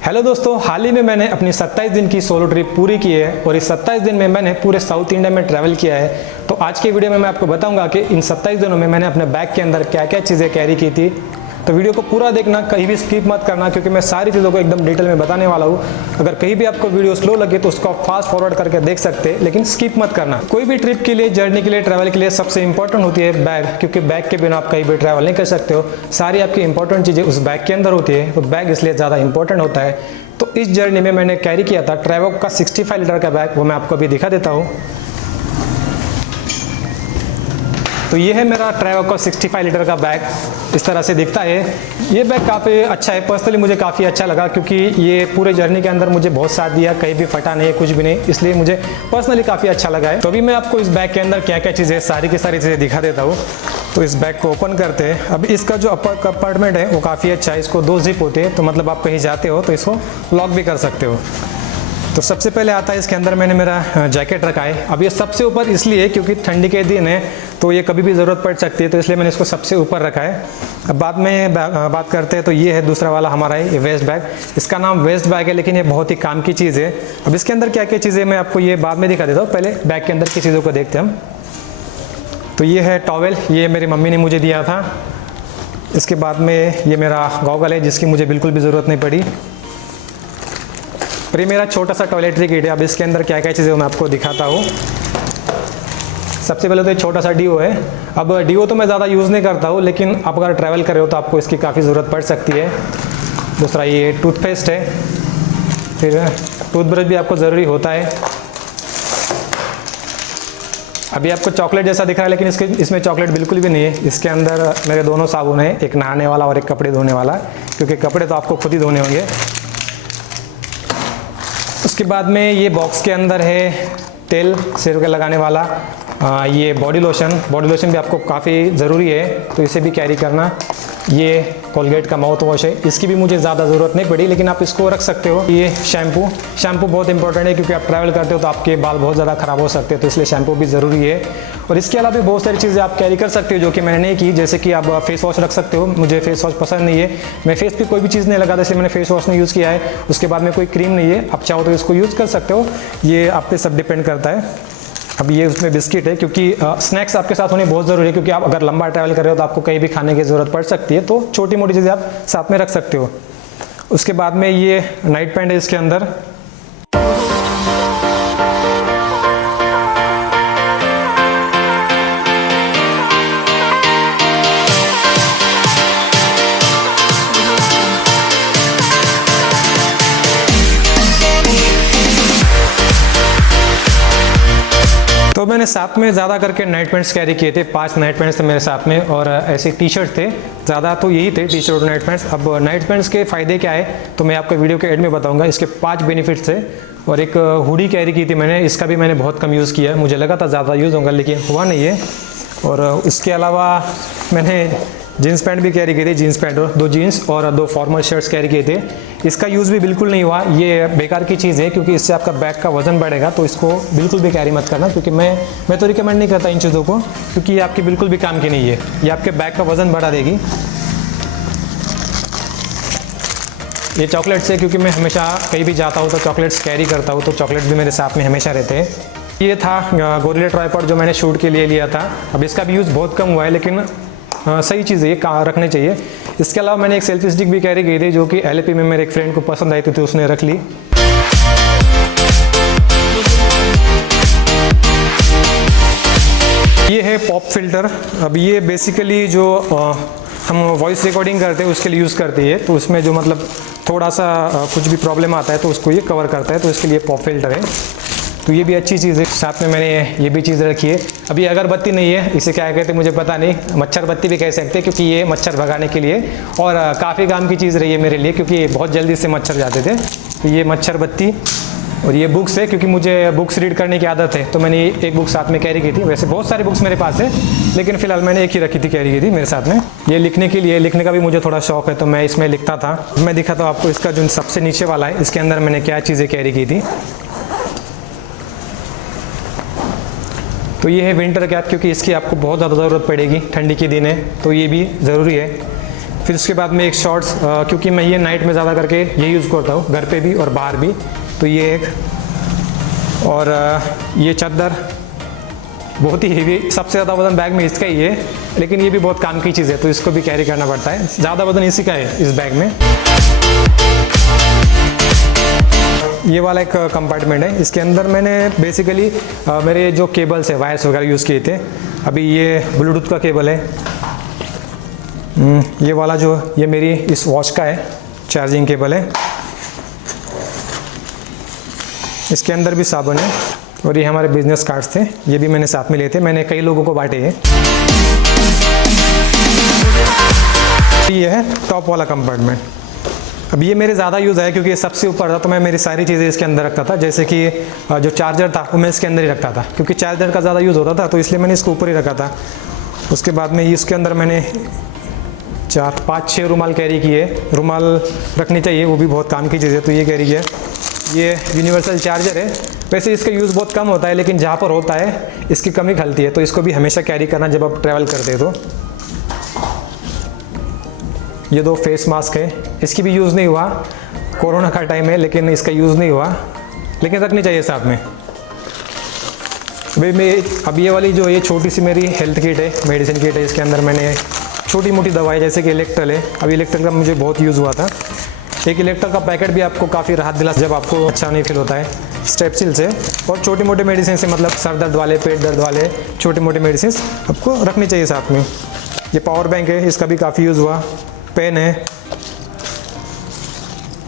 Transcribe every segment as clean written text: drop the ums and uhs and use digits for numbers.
Hello दोस्तों, हाल ही में मैंने अपनी 27 दिन की सोलो ट्रिप पूरी की है और इस 27 दिन में मैंने पूरे साउथ इंडिया में ट्रैवल किया है। तो आज के वीडियो में मैं आपको बताऊंगा कि इन 27 दिनों में मैंने अपने बैग के अंदर क्या क्या चीज़ें कैरी की थी। तो वीडियो को पूरा देखना, कहीं भी स्किप मत करना, क्योंकि मैं सारी चीज़ों को एकदम डिटेल में बताने वाला हूँ। अगर कहीं भी आपको वीडियो स्लो लगे तो उसको आप फास्ट फॉरवर्ड करके देख सकते हैं, लेकिन स्किप मत करना। कोई भी ट्रिप के लिए, जर्नी के लिए, ट्रैवल के लिए सबसे इंपॉर्टेंट होती है बैग, क्योंकि बैग के बिना आप कहीं भी ट्रैवल नहीं कर सकते हो। सारी आपकी इंपॉर्टेंट चीज़ें उस बैग के अंदर होती है, तो बैग इसलिए ज़्यादा इंपॉर्टेंट होता है। तो इस जर्नी में मैंने कैरी किया था ट्रैवॉक का 65 लीटर का बैग, वो मैं आपको अभी दिखा देता हूँ। तो ये है मेरा ट्रैवॉक का 65 लीटर का बैग, इस तरह से दिखता है। ये बैग काफ़ी अच्छा है, पर्सनली मुझे काफ़ी अच्छा लगा, क्योंकि ये पूरे जर्नी के अंदर मुझे बहुत साथ दिया, कहीं भी फटा नहीं है, कुछ भी नहीं, इसलिए मुझे पर्सनली काफ़ी अच्छा लगा है। तो अभी मैं आपको इस बैग के अंदर क्या क्या चीज़ें, सारी की सारी चीज़ें दिखा देता हूँ। तो इस बैग को ओपन करते हैं। अब इसका जो अपर कंपार्टमेंट है वो काफ़ी अच्छा है, इसको 2 जिप होते हैं, तो मतलब आप कहीं जाते हो तो इसको लॉक भी कर सकते हो। तो सबसे पहले आता है, इसके अंदर मैंने मेरा जैकेट रखा है। अब ये सबसे ऊपर इसलिए क्योंकि ठंडी के दिन है, तो ये कभी भी ज़रूरत पड़ सकती है, तो इसलिए मैंने इसको सबसे ऊपर रखा है। अब बाद में बात करते हैं, तो ये है दूसरा वाला हमारा है, ये वेस्ट बैग। इसका नाम वेस्ट बैग है, लेकिन ये बहुत ही काम की चीज़ है। अब इसके अंदर क्या क्या चीज़ें मैं आपको ये बाद में दिखा देता हूँ, पहले बैग के अंदर की चीज़ों को देखते हैं हम। तो ये है टॉवेल, ये मेरी मम्मी ने मुझे दिया था। इसके बाद में ये मेरा गॉगल है, जिसकी मुझे बिल्कुल भी ज़रूरत नहीं पड़ी। और ये मेरा छोटा सा टॉयलेटरी किट है। अब इसके अंदर क्या क्या चीज़ें मैं आपको दिखाता हूँ। सबसे पहले तो ये छोटा सा डीओ है। अब डीओ तो मैं ज़्यादा यूज़ नहीं करता हूँ, लेकिन आप अगर ट्रैवल कर रहे हो तो आपको इसकी काफ़ी ज़रूरत पड़ सकती है। दूसरा ये टूथपेस्ट है, फिर टूथब्रश भी आपको ज़रूरी होता है। अभी आपको चॉकलेट जैसा दिख रहा है, लेकिन इसमें चॉकलेट बिल्कुल भी नहीं है। इसके अंदर मेरे दोनों साबुन हैं, एक नहाने वाला और एक कपड़े धोने वाला, क्योंकि कपड़े तो आपको खुद ही धोने होंगे। उसके बाद में ये बॉक्स के अंदर है तेल सिर के लगाने वाला, ये बॉडी लोशन भी आपको काफ़ी ज़रूरी है, तो इसे भी कैरी करना। ये कोलगेट का माउथ वॉश है, इसकी भी मुझे ज़्यादा ज़रूरत नहीं पड़ी, लेकिन आप इसको रख सकते हो। ये शैम्पू बहुत इंपॉर्टेंट है, क्योंकि आप ट्रैवल करते हो तो आपके बाल बहुत ज़्यादा ख़राब हो सकते हैं, तो इसलिए शैम्पू भी ज़रूरी है। और इसके अलावा भी बहुत सारी चीज़ें आप कैरी कर सकते हो, जो कि मैंने नहीं की। जैसे कि आप फेस वॉश रख सकते हो, मुझे फेस वॉश पसंद नहीं है, मैं फेस पे कोई भी चीज़ नहीं लगाता, इसलिए मैंने फेस वॉश नहीं यूज़ किया है। उसके बाद में कोई क्रीम नहीं है, आप चाहो तो इसको यूज़ कर सकते हो, ये आप पे सब डिपेंड करता है। अब ये उसमें बिस्किट है, क्योंकि स्नैक्स आपके साथ होने बहुत ज़रूरी है, क्योंकि आप अगर लंबा ट्रैवल कर रहे हो तो आपको कहीं भी खाने की ज़रूरत पड़ सकती है, तो छोटी मोटी चीज़ें आप साथ में रख सकते हो। उसके बाद में ये नाइट पैंट है इसके अंदर। तो मैंने साथ में ज़्यादा करके नाइट पैंट्स कैरी किए थे, 5 नाइट पैंट्स थे मेरे साथ में, और ऐसे टी शर्ट थे, ज़्यादा तो यही थे, टी शर्ट और नाइट पैंट्स। अब नाइट पैंट्स के फ़ायदे क्या है तो मैं आपको वीडियो के एंड में बताऊंगा। इसके 5 बेनिफिट्स थे। और एक हुडी कैरी की थी मैंने, इसका भी मैंने बहुत कम यूज़ किया, मुझे लगा था ज़्यादा यूज़ होगा, लेकिन हुआ नहीं है। और इसके अलावा मैंने जीन्स पैंट भी कैरी किए थे, जीन्स पैंट और 2 जीन्स और 2 फॉर्मल शर्ट्स कैरी किए थे। इसका यूज़ भी बिल्कुल नहीं हुआ, ये बेकार की चीज़ है, क्योंकि इससे आपका बैग का वजन बढ़ेगा, तो इसको बिल्कुल भी कैरी मत करना, क्योंकि मैं तो रिकमेंड नहीं करता इन चीज़ों को, क्योंकि ये आपकी बिल्कुल भी काम की नहीं है, ये आपके बैग का वजन बढ़ा देगी। ये चॉकलेट्स है, क्योंकि मैं हमेशा कहीं भी जाता हूँ तो चॉकलेट्स कैरी करता हूँ, तो चॉकलेट्स भी मेरे साथ में हमेशा रहते हैं। ये था गोरिल्ला ट्राइपॉड, जो मैंने शूट के लिए लिया था। अब इसका भी यूज़ बहुत कम हुआ है, लेकिन सही चीज़ है, ये रखनी चाहिए। इसके अलावा मैंने एक सेल्फी स्टिक भी कैरी की थी, जो कि LAP में मेरे एक फ्रेंड को पसंद आई थी, तो उसने रख ली। ये है पॉप फिल्टर। अब ये बेसिकली जो हम वॉइस रिकॉर्डिंग करते हैं उसके लिए यूज़ करती है, तो उसमें जो मतलब थोड़ा सा कुछ भी प्रॉब्लम आता है तो उसको ये कवर करता है, तो इसके लिए पॉप फिल्टर है। तो ये भी अच्छी चीज़ है। साथ में मैंने ये भी चीज़ रखी है। अभी अगरबत्ती नहीं है, इसे क्या कहते हैं मुझे पता नहीं, मच्छर बत्ती भी कह सकते हैं, क्योंकि ये मच्छर भगाने के लिए, और काफ़ी काम की चीज़ रही है मेरे लिए, क्योंकि बहुत जल्दी से मच्छर जाते थे। तो ये मच्छर बत्ती, और ये बुक्स है, क्योंकि मुझे बुक्स रीड करने की आदत है, तो मैंने एक बुक साथ में कैरी की थी। वैसे बहुत सारी बुक्स मेरे पास है, लेकिन फ़िलहाल मैंने एक ही रखी थी, कैरी की थी मेरे साथ में। ये लिखने के लिए, लिखने का भी मुझे थोड़ा शौक है, तो मैं इसमें लिखता था। मैं दिखाता हूँ आपको इसका जो सबसे नीचे वाला है, इसके अंदर मैंने क्या चीज़ें कैरी की थी। तो ये है विंटर कैप, क्योंकि इसकी आपको बहुत ज़्यादा ज़रूरत पड़ेगी, ठंडी के दिन है, तो ये भी ज़रूरी है। फिर उसके बाद में एक शॉर्ट्स, क्योंकि मैं ये नाइट में ज़्यादा करके ये यूज़ करता हूँ, घर पे भी और बाहर भी। तो ये एक, और ये चादर बहुत ही हेवी, सबसे ज़्यादा वज़न बैग में इसका ही है, लेकिन ये भी बहुत काम की चीज़ है तो इसको भी कैरी करना पड़ता है। ज़्यादा वज़न इसी का है इस बैग में। ये वाला एक कंपार्टमेंट है, इसके अंदर मैंने बेसिकली मेरे जो केबल्स है, वायर्स वगैरह यूज़ किए थे। अभी ये ब्लूटूथ का केबल है, ये वाला जो ये मेरी इस वॉच का है, चार्जिंग केबल है। इसके अंदर भी साबुन है, और ये हमारे बिजनेस कार्ड्स थे, ये भी मैंने साथ में लिए थे, मैंने कई लोगों को बांटे हैं। ये है टॉप वाला कंपार्टमेंट। अब ये मेरे ज़्यादा यूज़ है क्योंकि ये सबसे ऊपर था, तो मैं मेरी सारी चीज़ें इसके अंदर रखता था। जैसे कि जो चार्जर था वो मैं इसके अंदर ही रखता था, क्योंकि चार्जर का ज़्यादा यूज़ होता था, तो इसलिए मैंने इसको ऊपर ही रखा था। उसके बाद में इसके अंदर मैंने 4-5-6 रुमाल कैरी किए। रुमाल रखनी चाहिए, वो भी बहुत काम की चीज़ है, तो ये कैरी किया। ये यूनिवर्सल चार्जर है, वैसे इसका यूज़ बहुत कम होता है, लेकिन जहाँ पर होता है इसकी कमी खलती है, तो इसको भी हमेशा कैरी करना जब आप ट्रैवल करते हैं तो। ये 2 फेस मास्क है, इसकी भी यूज़ नहीं हुआ, कोरोना का टाइम है, लेकिन इसका यूज़ नहीं हुआ, लेकिन रखनी चाहिए साथ में। अब ये वाली जो ये छोटी सी मेरी हेल्थ किट है, मेडिसिन किट है, इसके अंदर मैंने छोटी मोटी दवाई जैसे कि इलेक्ट्रल है। अब इलेक्ट्रल का मुझे बहुत यूज़ हुआ था। एक इलेक्ट्रल का पैकेट भी आपको काफ़ी राहत दिला जब आपको अच्छा नहीं फील होता है, स्ट्रेप्सिल से। और छोटी मोटी मेडिसिन से, मतलब सर दर्द वाले, पेट दर्द वाले छोटे मोटे मेडिसिन आपको रखनी चाहिए साथ में। ये पावर बैंक है, इसका भी काफ़ी यूज़ हुआ। पेन है,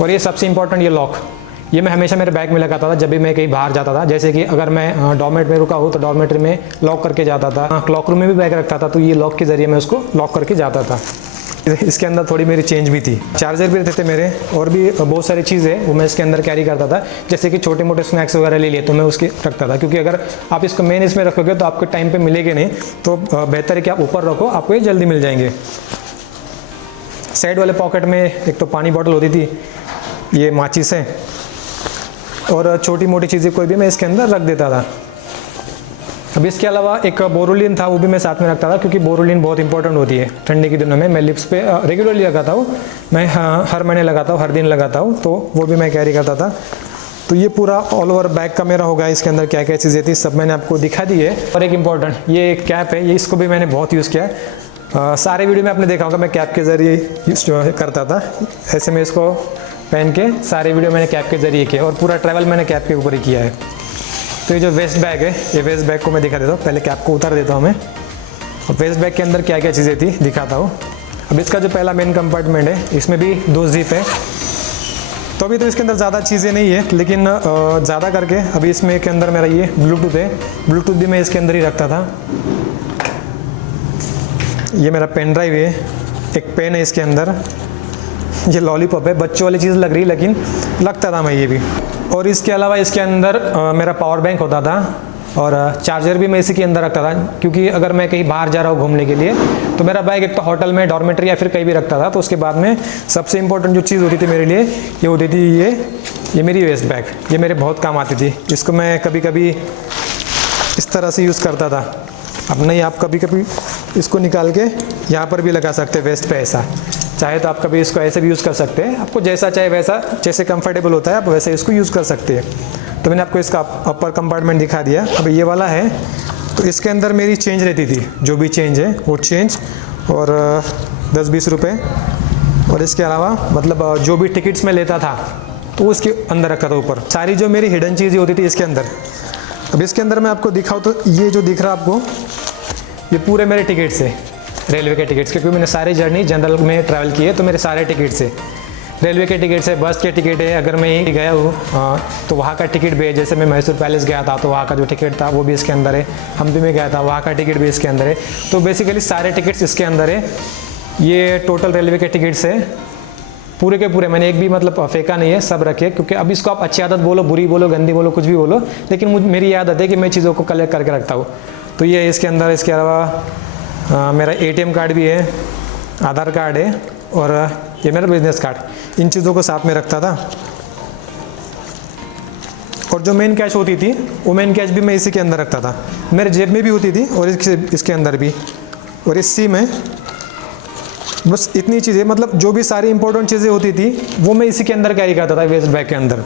और ये सबसे इम्पोर्टेंट ये लॉक, ये मैं हमेशा मेरे बैग में लगाता था जब भी मैं कहीं बाहर जाता था। जैसे कि अगर मैं डॉर्मेट में रुका हूँ तो डॉर्मेट्री में लॉक करके जाता था, क्लॉक रूम में भी बैग रखता था, तो ये लॉक के ज़रिए मैं उसको लॉक करके जाता था। इसके अंदर थोड़ी मेरी चेंज भी थी, चार्जर भी रहते थे मेरे, और भी बहुत सारी चीज़ें वो मैं इसके अंदर कैरी करता था। जैसे कि छोटे मोटे स्नैक्स वगैरह ले लिए तो मैं उसके रखता था, क्योंकि अगर आप इसको मेन इसमें रखोगे तो आपको टाइम पे मिलेंगे नहीं, तो बेहतर है कि आप ऊपर रखो, आपको ये जल्दी मिल जाएंगे। साइड वाले पॉकेट में एक तो पानी बॉटल होती थी, ये माचिस है, और छोटी मोटी चीज़ें कोई भी मैं इसके अंदर रख देता था। अब इसके अलावा एक बोरोलिन था, वो भी मैं साथ में रखता था, क्योंकि बोरोलिन बहुत इंपॉर्टेंट होती है ठंडी के दिनों में। मैं लिप्स पे रेगुलरली लगाता हूँ, मैं हर महीने लगाता हूँ, हर दिन लगाता हूँ, तो वो भी मैं कैरी करता था। तो ये पूरा ऑल ओवर बैग का मेरा होगा। इसके अंदर क्या क्या चीज़ें थी सब मैंने आपको दिखा दी है। और एक इम्पॉर्टेंट ये कैप है, ये इसको भी मैंने बहुत यूज़ किया है। सारे वीडियो में आपने देखा होगा मैं कैप के ज़रिए यूज़ करता था। ऐसे में इसको पहन के सारे वीडियो मैंने कैप के ज़रिए किया, और पूरा ट्रैवल मैंने कैप के ऊपर ही किया है। तो ये जो वेस्ट बैग है, ये वेस्ट बैग को मैं दिखा देता हूँ। पहले कैप को उतार देता हूँ मैं, और वेस्ट बैग के अंदर क्या क्या चीज़ें थी दिखाता हूँ। अब इसका जो पहला मेन कंपार्टमेंट है, इसमें भी 2 जिप है। तो अभी तो इसके अंदर ज़्यादा चीज़ें नहीं है, लेकिन ज़्यादा करके अभी इसमें के अंदर मेरा ये ब्लूटूथ है, ब्लूटूथ भी मैं इसके अंदर ही रखता था। ये मेरा पेन ड्राइव है, एक पेन है इसके अंदर, ये लॉलीपॉप है, बच्चों वाली चीज़ लग रही, लेकिन लगता था मैं ये भी। और इसके अलावा इसके अंदर मेरा पावर बैंक होता था, और चार्जर भी मैं इसी के अंदर रखता था, क्योंकि अगर मैं कहीं बाहर जा रहा हूँ घूमने के लिए तो मेरा बैग एक तो होटल में, डॉर्मेट्री या फिर कहीं भी रखता था। तो उसके बाद में सबसे इंपॉर्टेंट जो चीज़ होती थी मेरे लिए, ये होती थी ये मेरी वेस्ट बैग। ये मेरे बहुत काम आती थी, इसको मैं कभी कभी इस तरह से यूज़ करता था। अब नहीं, आप कभी कभी इसको निकाल के यहाँ पर भी लगा सकते हैं वेस्ट पे, ऐसा चाहे तो आप कभी इसको ऐसे भी यूज़ कर सकते हैं। आपको जैसा चाहे वैसा, जैसे कंफर्टेबल होता है आप वैसे इसको यूज़ कर सकते हैं। तो मैंने आपको इसका अपर कंपार्टमेंट दिखा दिया। अब ये वाला है, तो इसके अंदर मेरी चेंज रहती थी, जो भी चेंज है वो चेंज, और 10-20 रुपये। और इसके अलावा मतलब जो भी टिकट्स मैं लेता था तो उसके अंदर रखा था ऊपर। सारी जो मेरी हिडन चीज़ें होती थी इसके अंदर। अब इसके अंदर मैं आपको दिखाऊँ तो ये जो दिख रहा है आपको, ये पूरे मेरे टिकट्स है, रेलवे के टिकट्स, क्योंकि मैंने सारे जर्नी जनरल में ट्रैवल किए, तो मेरे सारे टिकट्स है। रेलवे के टिकट्स है, बस के टिकट है, अगर मैं यहीं गया हूँ तो वहाँ का टिकट भी है। जैसे मैं मैसूर पैलेस गया था तो वहाँ का जो टिकट था वो भी इसके अंदर है। हम्पी में गया था, वहाँ का टिकट भी इसके अंदर है। तो बेसिकली सारे टिकट्स इसके अंदर है। ये टोटल रेलवे के टिकट्स है पूरे के पूरे, मैंने एक भी मतलब फेंका नहीं है, सब रखे। क्योंकि अब इसको आप अच्छी आदत बोलो, बुरी बोलो, गंदी बोलो, कुछ भी बोलो, लेकिन मेरी आदत है कि मैं चीज़ों को कलेक्ट करके रखता हूँ। तो ये इसके अंदर, इसके अलावा मेरा ATM कार्ड भी है, आधार कार्ड है, और ये मेरा बिजनेस कार्ड। इन चीज़ों को साथ में रखता था। और जो मेन कैश होती थी वो मेन कैश भी मैं इसी के अंदर रखता था। मेरे जेब में भी होती थी और इसके अंदर भी। और इस सिम है, बस इतनी चीज़ें, मतलब जो भी सारी इंपॉर्टेंट चीज़ें होती थी वो मैं इसी के अंदर कैरी करता था, वेस्ट बैग के अंदर।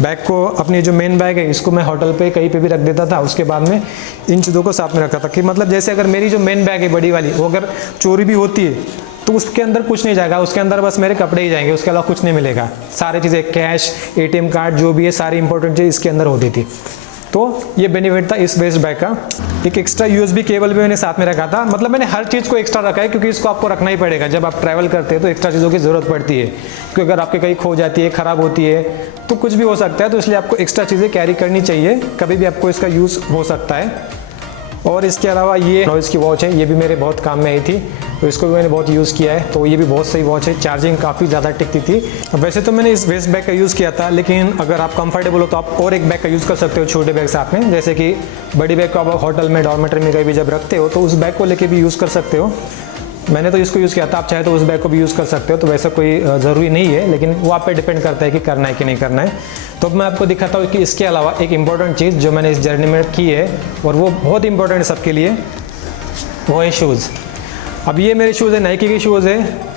बैग को, अपनी जो मेन बैग है इसको मैं होटल पे कहीं पे भी रख देता था। उसके बाद में इन चीज़ों को साथ में रखा था कि मतलब जैसे अगर मेरी जो मेन बैग है बड़ी वाली, वो अगर चोरी भी होती है तो उसके अंदर कुछ नहीं जाएगा, उसके अंदर बस मेरे कपड़े ही जाएंगे, उसके अलावा कुछ नहीं मिलेगा। सारी चीज़ें, कैश, ATM कार्ड, जो भी है सारी इंपॉर्टेंट चीज़ इसके अंदर होती थी। तो ये बेनिफिट था इस वेस्ट बैग का। एक एक्स्ट्रा USB केबल भी मैंने साथ में रखा था। मतलब मैंने हर चीज़ को एक्स्ट्रा रखा है क्योंकि इसको आपको रखना ही पड़ेगा। जब आप ट्रैवल करते हैं तो एक्स्ट्रा चीज़ों की ज़रूरत पड़ती है, क्योंकि अगर आपके कहीं खो जाती है, ख़राब होती है तो कुछ भी हो सकता है। तो इसलिए आपको एक्स्ट्रा चीज़ें कैरी करनी चाहिए, कभी भी आपको इसका यूज़ हो सकता है। और इसके अलावा ये नॉइज़ की वॉच है, ये भी मेरे बहुत काम में आई थी, तो इसको भी मैंने बहुत यूज़ किया है। तो ये भी बहुत सही वॉच है, चार्जिंग काफ़ी ज़्यादा टिकती थी। वैसे तो मैंने इस वेस्ट बैग का यूज़ किया था, लेकिन अगर आप कंफर्टेबल हो तो आप और एक बैग का यूज़ कर सकते हो, छोटे बैग साथ में। जैसे कि बड़ी बैग को आप होटल में, डॉर्मेटरी में कहीं भी जब रखते हो तो उस बैग को लेके भी यूज़ कर सकते हो। मैंने तो इसको यूज़ किया था, आप चाहे तो उस बैग को भी यूज़ कर सकते हो। तो वैसा कोई ज़रूरी नहीं है, लेकिन वो आप पे डिपेंड करता है कि करना है कि नहीं करना है। तो अब मैं आपको दिखाता हूँ कि इसके अलावा एक इम्पॉर्टेंट चीज़ जो मैंने इस जर्नी में की है, और वो बहुत इंपॉर्टेंट है सबके लिए, वो है शूज़। अब ये मेरे शूज़ है, नाइकी के शूज़ है।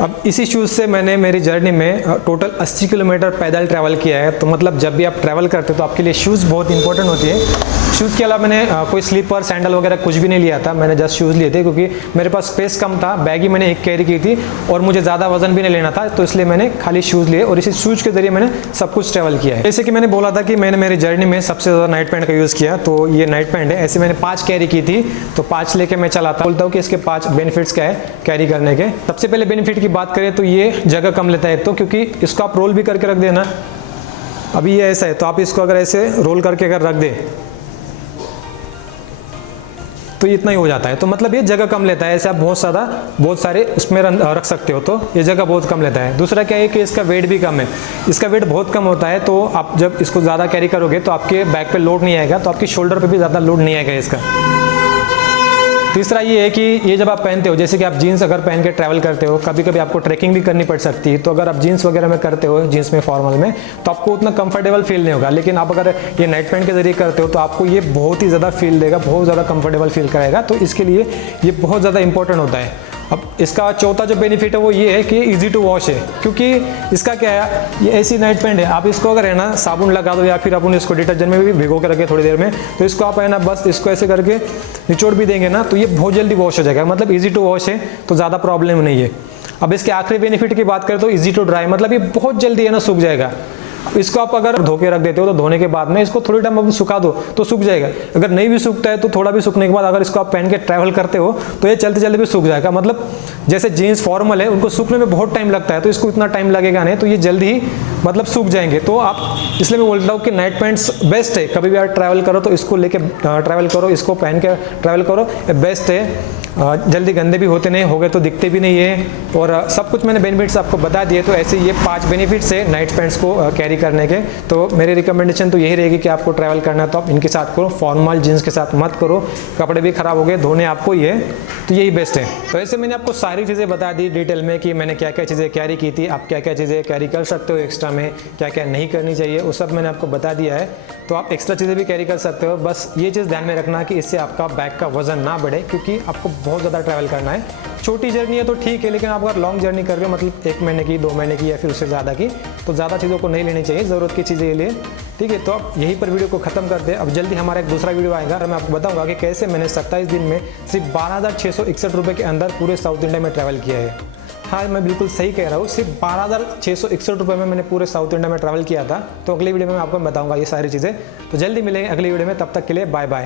अब इसी शूज़ से मैंने मेरी जर्नी में टोटल 80 किलोमीटर पैदल ट्रैवल किया है। तो मतलब जब भी आप ट्रैवल करते हो तो आपके लिए शूज़ बहुत इंपॉर्टेंट होती है। शूज़ के अलावा मैंने कोई स्लीपर, सैंडल वगैरह कुछ भी नहीं लिया था, मैंने जस्ट शूज़ लिए थे क्योंकि मेरे पास स्पेस कम था। बैग ही मैंने एक कैरी की थी और मुझे ज़्यादा वजन भी नहीं लेना था, तो इसलिए मैंने खाली शूज़ लिए और इसी शूज़ के ज़रिए मैंने सब कुछ ट्रैवल किया है। जैसे कि मैंने बोला था कि मैंने मेरी जर्नी में सबसे ज़्यादा नाइट पैंट का यूज़ किया, तो ये नाइट पैंट है। ऐसे मैंने 5 कैरी की थी, तो 5 लेके मैं चला था। बोलता हूँ कि इसके 5 बेनिफिट्स क्या है कैरी करने के। सबसे पहले बेनिफिट की बात करें तो ये जगह कम लेता है, तो क्योंकि इसको आप रोल भी करके रख देना। अभी ये ऐसा है, तो आप इसको अगर ऐसे रोल करके अगर रख दे तो इतना ही हो जाता है। तो मतलब ये जगह कम लेता है। ऐसे आप बहुत सारे उसमें रख सकते हो, तो ये जगह बहुत कम लेता है। दूसरा क्या है कि इसका वेट भी कम है, इसका वेट बहुत कम होता है। तो आप जब इसको ज़्यादा कैरी करोगे तो आपके बैक पे लोड नहीं आएगा, तो आपकी शोल्डर पे भी ज़्यादा लोड नहीं आएगा इसका। तीसरा ये है कि ये जब आप पहनते हो, जैसे कि आप जीन्स अगर पहन के ट्रैवल करते हो, कभी कभी आपको ट्रैकिंग भी करनी पड़ सकती है, तो अगर आप जीन्स वगैरह में करते हो, जीन्स में, फॉर्मल में, तो आपको उतना कंफर्टेबल फील नहीं होगा। लेकिन आप अगर ये नाइट पैंट के जरिए करते हो तो आपको ये बहुत ही ज़्यादा फील देगा, बहुत ज़्यादा कंफर्टेबल फील कराएगा। तो इसके लिए ये बहुत ज़्यादा इंपॉर्टेंट होता है। अब इसका चौथा जो बेनिफिट है वो ये है कि इजी टू वॉश है, क्योंकि इसका क्या है, ये ऐसी नाइट पैंट है, आप इसको अगर है ना साबुन लगा दो या फिर अपन इसको डिटर्जेंट में भी भिगो के रखे थोड़ी देर में, तो इसको आप है ना बस इसको ऐसे करके निचोड़ भी देंगे ना तो ये बहुत जल्दी वॉश हो जाएगा। मतलब इजी टू वॉश है, तो ज़्यादा प्रॉब्लम नहीं है। अब इसके आखिरी बेनिफिट की बात करें तो इजी टू ड्राई, मतलब ये बहुत जल्दी है ना सूख जाएगा। इसको आप अगर धो के रख देते हो तो धोने के बाद में इसको थोड़ी टाइम अब सुखा दो तो सूख जाएगा। अगर नहीं भी सूखता है तो थोड़ा भी सूखने के बाद अगर इसको आप पहन के ट्रैवल करते हो तो ये चलते चलते भी सूख जाएगा। मतलब जैसे जीन्स फॉर्मल है उनको सूखने में बहुत टाइम लगता है, तो इसको इतना टाइम लगेगा नहीं, तो ये जल्दी ही मतलब सूख जाएंगे। तो आप, इसलिए मैं बोलता हूँ कि नाइट पैंट्स बेस्ट है। कभी भी आप ट्रैवल करो तो इसको लेके ट्रैवल करो, इसको पहन के ट्रैवल करो, बेस्ट है। जल्दी गंदे भी होते नहीं, हो गए तो दिखते भी नहीं है, और सब कुछ मैंने बेनिफिट्स आपको बता दिए। तो ऐसे ये 5 बेनिफिट्स है नाइट पैंट्स को कैरी करने के। तो मेरी रिकमेंडेशन तो यही रहेगी कि आपको ट्रैवल करना है तो आप इनके साथ करो, फॉर्मल जीन्स के साथ मत करो, कपड़े भी खराब हो गए, धोने आपको ही है, तो यही बेस्ट है। तो ऐसे मैंने आपको सारी चीज़ें बता दी डिटेल में कि मैंने क्या क्या चीज़ें कैरी की थी, आप क्या क्या चीज़ें कैरी कर सकते हो एक्स्ट्रा में, क्या क्या नहीं करनी चाहिए, वो सब मैंने आपको बता दिया है। तो आप एक्स्ट्रा चीज़ें भी कैरी कर सकते हो, बस ये चीज़ ध्यान में रखना कि इससे आपका बैग का वजन ना बढ़े, क्योंकि आपको बहुत ज़्यादा ट्रैवल करना है। छोटी जर्नी है तो ठीक है, लेकिन आप अगर लॉन्ग जर्नी कर रहे हो, मतलब 1 महीने की, 2 महीने की या फिर उससे ज़्यादा की, तो ज़्यादा चीज़ों को नहीं लेनी चाहिए, ज़रूरत की चीज़ें लिए, ठीक है। तो अब यहीं पर वीडियो को ख़त्म करते हैं। अब जल्दी हमारा एक दूसरा वीडियो आएगा और मैं आपको बताऊंगा कि कैसे मैंने 27 दिन में सिर्फ 12,661 रुपये के अंदर पूरे साउथ इंडिया में ट्रैवल किया है। हाँ, मैं बिल्कुल सही कह रहा हूँ, सिर्फ 12,661 रुपये में मैंने पूरे साउथ इंडिया में ट्रैवल किया था। तो अगली वीडियो में आपको बताऊंगा ये सारी चीज़ें। तो जल्दी मिलेंगे अगली वीडियो में, तब तक के लिए बाय बाय।